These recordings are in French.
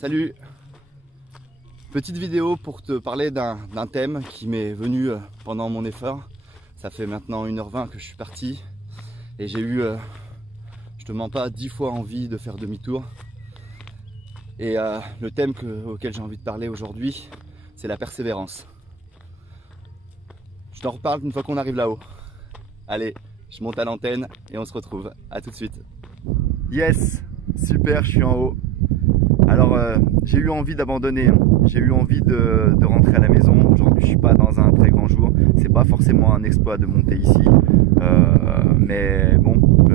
Salut! Petite vidéo pour te parler d'un thème qui m'est venu pendant mon effort. Ça fait maintenant 1h20 que je suis parti et j'ai eu, je te mens pas, 10 fois envie de faire demi-tour. Et le thème auquel j'ai envie de parler aujourd'hui, c'est la persévérance. Je t'en reparle une fois qu'on arrive là-haut. Allez, je monte à l'antenne et on se retrouve. À tout de suite. Yes, super, je suis en haut. Alors j'ai eu envie d'abandonner, hein. J'ai eu envie de rentrer à la maison. Aujourd'hui je suis pas dans un très grand jour, c'est pas forcément un exploit de monter ici, mais bon,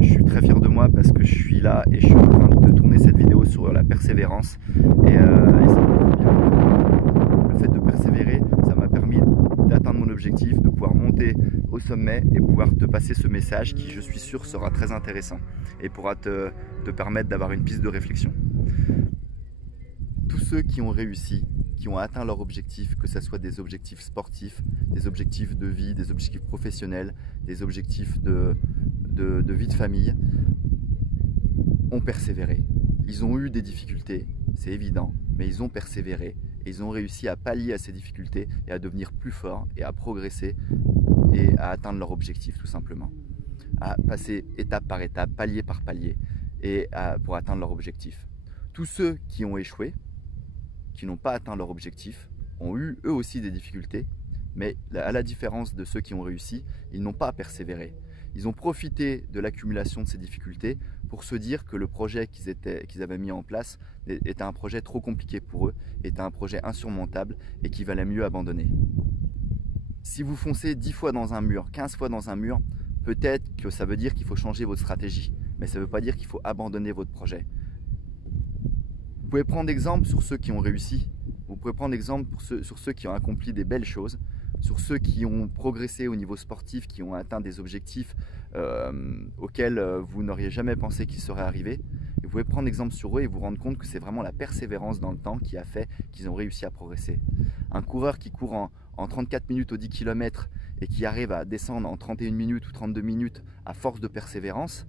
je suis très fier de moi parce que je suis là et je suis en train de tourner cette vidéo sur la persévérance et ça me fait bien. Le fait de persévérer, ça m'a permis d'atteindre mon objectif, de pouvoir monter au sommet et pouvoir te passer ce message qui, je suis sûr, sera très intéressant et pourra te permettre d'avoir une piste de réflexion. Tous ceux qui ont réussi, qui ont atteint leur objectif, que ce soit des objectifs sportifs, des objectifs de vie, des objectifs professionnels, des objectifs de vie de famille, ont persévéré. Ils ont eu des difficultés, c'est évident, mais ils ont persévéré et ils ont réussi à pallier à ces difficultés et à devenir plus forts et à progresser et à atteindre leur objectif tout simplement. À passer étape par étape, palier par palier et pour atteindre leur objectif. Tous ceux qui ont échoué, qui n'ont pas atteint leur objectif, ont eu eux aussi des difficultés, mais à la différence de ceux qui ont réussi, ils n'ont pas persévéré. Ils ont profité de l'accumulation de ces difficultés pour se dire que le projet qu'ils avaient mis en place était un projet trop compliqué pour eux, était un projet insurmontable et qu'il valait mieux abandonner. Si vous foncez 10 fois dans un mur, 15 fois dans un mur, peut-être que ça veut dire qu'il faut changer votre stratégie, mais ça ne veut pas dire qu'il faut abandonner votre projet. Vous pouvez prendre exemple sur ceux qui ont réussi, vous pouvez prendre exemple sur ceux qui ont accompli des belles choses, sur ceux qui ont progressé au niveau sportif, qui ont atteint des objectifs auxquels vous n'auriez jamais pensé qu'ils seraient arrivés. Et vous pouvez prendre exemple sur eux et vous rendre compte que c'est vraiment la persévérance dans le temps qui a fait qu'ils ont réussi à progresser. Un coureur qui court en 34 minutes au 10 km et qui arrive à descendre en 31 minutes ou 32 minutes à force de persévérance,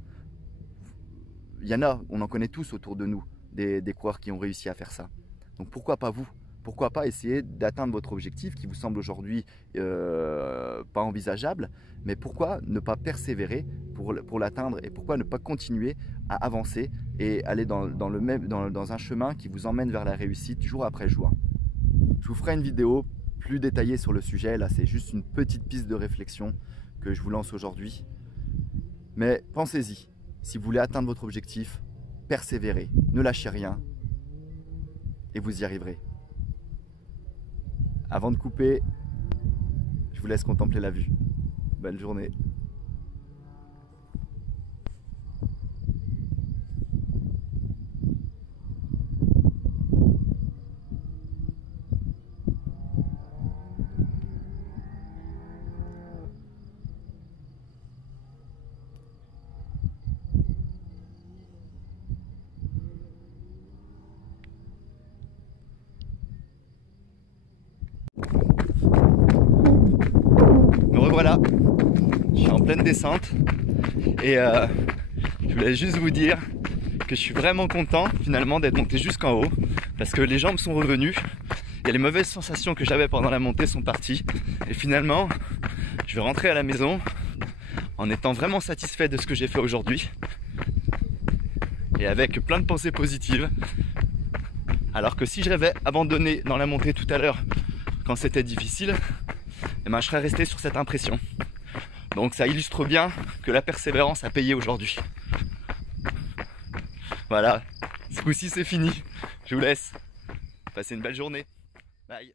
il y en a, on en connaît tous autour de nous. Des coureurs qui ont réussi à faire ça. Donc pourquoi pas vous? Pourquoi pas essayer d'atteindre votre objectif qui vous semble aujourd'hui pas envisageable, mais pourquoi ne pas persévérer pour l'atteindre et pourquoi ne pas continuer à avancer et aller dans un chemin qui vous emmène vers la réussite jour après jour. Je vous ferai une vidéo plus détaillée sur le sujet, là c'est juste une petite piste de réflexion que je vous lance aujourd'hui. Mais pensez-y, si vous voulez atteindre votre objectif, persévérez, ne lâchez rien et vous y arriverez. Avant de couper, je vous laisse contempler la vue. Belle journée. Me revoilà, je suis en pleine descente et je voulais juste vous dire que je suis vraiment content finalement d'être monté jusqu'en haut parce que les jambes sont revenues et les mauvaises sensations que j'avais pendant la montée sont parties et finalement je vais rentrer à la maison en étant vraiment satisfait de ce que j'ai fait aujourd'hui et avec plein de pensées positives, alors que si j'avais abandonné dans la montée tout à l'heure quand c'était difficile, eh ben, je serais resté sur cette impression. Donc ça illustre bien que la persévérance a payé aujourd'hui. Voilà, ce coup-ci c'est fini. Je vous laisse. Passez une belle journée. Bye.